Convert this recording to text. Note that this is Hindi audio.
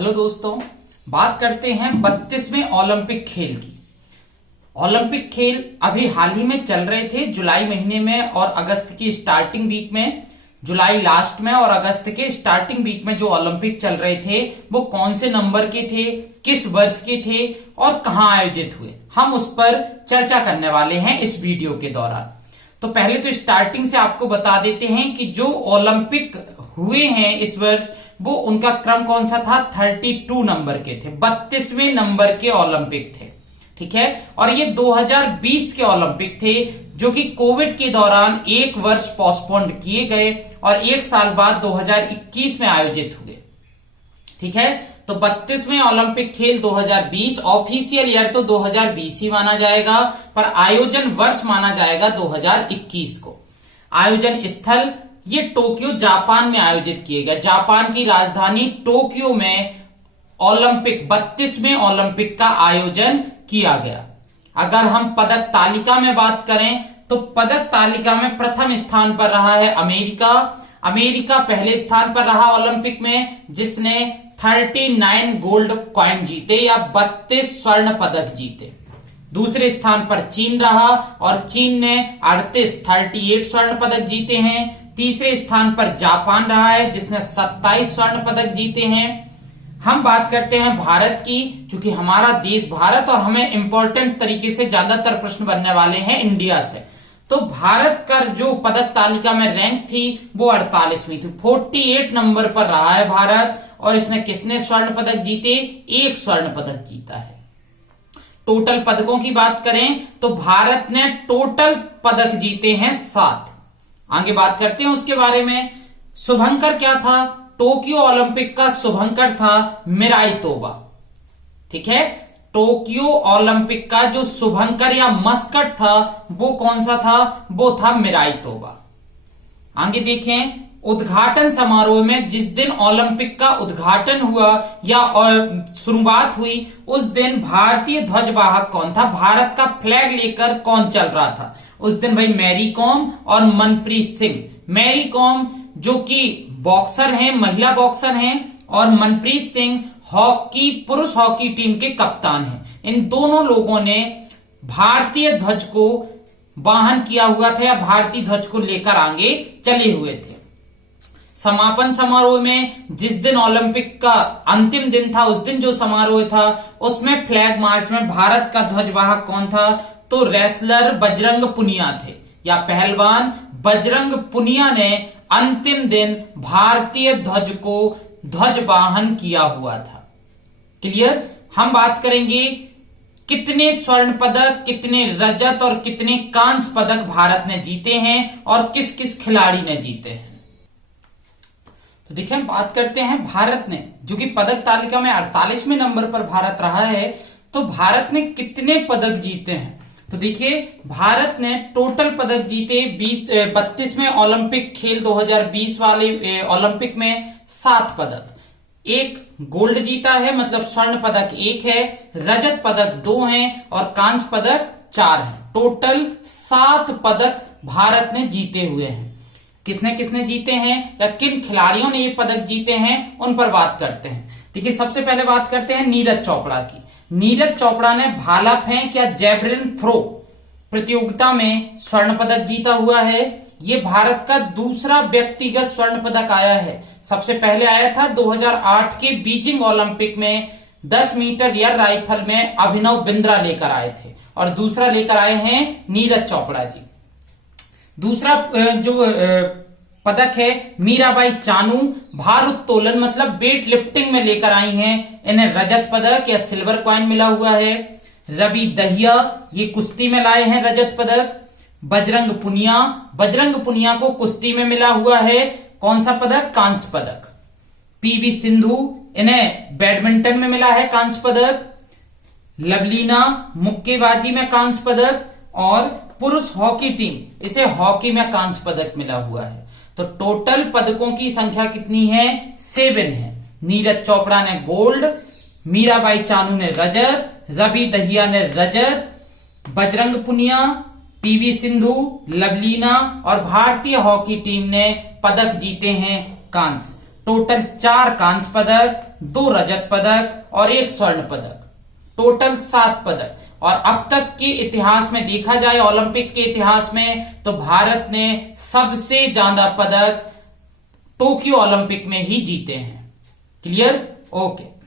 हेलो दोस्तों, बात करते हैं 32वें ओलंपिक खेल की। ओलंपिक खेल अभी हाल ही में चल रहे थे, जुलाई महीने में और अगस्त की स्टार्टिंग वीक में। जुलाई लास्ट में और अगस्त के स्टार्टिंग वीक में जो ओलंपिक चल रहे थे वो कौन से नंबर के थे, किस वर्ष के थे और कहां आयोजित हुए, हम उस पर चर्चा करने वाले हैं इस वीडियो के दौरान। तो पहले तो स्टार्टिंग से आपको बता देते हैं कि जो ओलंपिक हुए हैं इस वर्ष, वो उनका क्रम कौन सा था। 32 नंबर के थे, 32वें नंबर के ओलंपिक थे, ठीक है। और ये 2020 के ओलंपिक थे जो कि कोविड के दौरान एक वर्ष पोस्टपोन्ड किए गए और एक साल बाद 2021 में आयोजित हुए, ठीक है। तो 32वें ओलंपिक खेल 2020, ऑफिशियल ईयर तो 2020 ही माना जाएगा, पर आयोजन वर्ष माना जाएगा 2021 को। आयोजन स्थल ये टोक्यो जापान में आयोजित किए गए। जापान की राजधानी टोक्यो में ओलंपिक 32वें ओलंपिक का आयोजन किया गया। अगर हम पदक तालिका में बात करें तो पदक तालिका में प्रथम स्थान पर रहा है अमेरिका। अमेरिका पहले स्थान पर रहा ओलंपिक में, जिसने 39 गोल्ड कॉइन जीते या 32 स्वर्ण पदक जीते। दूसरे स्थान पर चीन रहा और चीन ने 38 स्वर्ण पदक जीते हैं। तीसरे स्थान पर जापान रहा है जिसने 27 स्वर्ण पदक जीते हैं। हम बात करते हैं भारत की, चूंकि हमारा देश भारत और हमें इंपॉर्टेंट तरीके से ज्यादातर प्रश्न बनने वाले हैं इंडिया से। तो भारत का जो पदक तालिका में रैंक थी वो 48वीं थी, 48 नंबर पर रहा है भारत। और इसने कितने स्वर्ण पदक जीते? 1 स्वर्ण पदक जीता है। टोटल पदकों की बात करें तो भारत ने टोटल पदक जीते हैं 7। आगे बात करते हैं उसके बारे में। शुभंकर क्या था? टोक्यो ओलंपिक का शुभंकर था मिराई तोबा, ठीक है। टोक्यो ओलंपिक का जो शुभंकर या मस्कट था वो कौन सा था? वो था मिराई तोबा। आगे देखें, उद्घाटन समारोह में जिस दिन ओलंपिक का उद्घाटन हुआ या शुरुआत हुई, उस दिन भारतीय ध्वजवाहक कौन था? भारत का फ्लैग लेकर कौन चल रहा था उस दिन? भाई मैरी कॉम और मनप्रीत सिंह। मैरी कॉम जो कि बॉक्सर हैं, महिला बॉक्सर हैं, और मनप्रीत सिंह हॉकी, पुरुष हॉकी टीम के कप्तान हैं। इन दोनों लोगों ने भारतीय ध्वज को वाहन किया हुआ था या भारतीय ध्वज को लेकर आगे चले हुए थे। समापन समारोह में जिस दिन ओलंपिक का अंतिम दिन था, उस दिन जो समारोह था उसमें फ्लैग मार्च में भारत का ध्वजवाहक कौन था? तो रेसलर बजरंग पुनिया थे या पहलवान बजरंग पुनिया ने अंतिम दिन भारतीय ध्वज को ध्वजवाहन किया हुआ था। क्लियर? हम बात करेंगे कितने स्वर्ण पदक, कितने रजत और कितने कांस्य पदक भारत ने जीते हैं और किस किस खिलाड़ी ने जीते हैं। तो देखिए, हम बात करते हैं भारत ने, जो कि पदक तालिका में 48वें नंबर पर भारत रहा है, तो भारत ने कितने पदक जीते हैं? तो देखिए, भारत ने टोटल पदक जीते 32वें ओलंपिक खेल 2020 वाले ओलंपिक में 7 पदक। 1 गोल्ड जीता है, मतलब स्वर्ण पदक 1 है, रजत पदक 2 हैं और कांस्य पदक 4 हैं। टोटल 7 पदक भारत ने जीते हुए हैं। किसने किसने जीते हैं या किन खिलाड़ियों ने ये पदक जीते हैं, उन पर बात करते हैं। देखिए, सबसे पहले बात करते हैं नीरज चोपड़ा की। नीरज चोपड़ा ने भाला फेंक या जैवलिन थ्रो प्रतियोगिता में स्वर्ण पदक जीता हुआ है। ये भारत का दूसरा व्यक्तिगत स्वर्ण पदक आया है। सबसे पहले आया था 2008 के बीजिंग ओलंपिक में 10 मीटर एयर राइफल में अभिनव बिंद्रा लेकर आए थे, और दूसरा लेकर आए हैं नीरज चोपड़ा जी। दूसरा जो पदक है मीराबाई चानू भारोत्तोलन मतलब वेट लिफ्टिंग में लेकर आई हैं। इन्हें रजत पदक या सिल्वर कॉइन मिला हुआ है। रवि दहिया ये कुश्ती में लाए हैं रजत पदक। बजरंग पुनिया को कुश्ती में मिला हुआ है कौन सा पदक? कांस्य पदक। पीवी सिंधु, इन्हें बैडमिंटन में मिला है कांस्य पदक। लवलीना मुक्केबाजी में कांस्य पदक, और पुरुष हॉकी टीम, इसे हॉकी में कांस्य पदक मिला हुआ है। तो टोटल पदकों की संख्या कितनी है? 7 है। नीरज चोपड़ा ने गोल्ड, मीराबाई चानू ने रजत, रवि दहिया ने रजत, बजरंग पुनिया, पीवी सिंधु, लवलीना और भारतीय हॉकी टीम ने पदक जीते हैं कांस्य। टोटल 4 कांस्य पदक, 2 रजत पदक और 1 स्वर्ण पदक, टोटल 7 पदक। और अब तक के इतिहास में देखा जाए, ओलंपिक के इतिहास में, तो भारत ने सबसे ज्यादा पदक टोक्यो ओलंपिक में ही जीते हैं। क्लियर? ओके।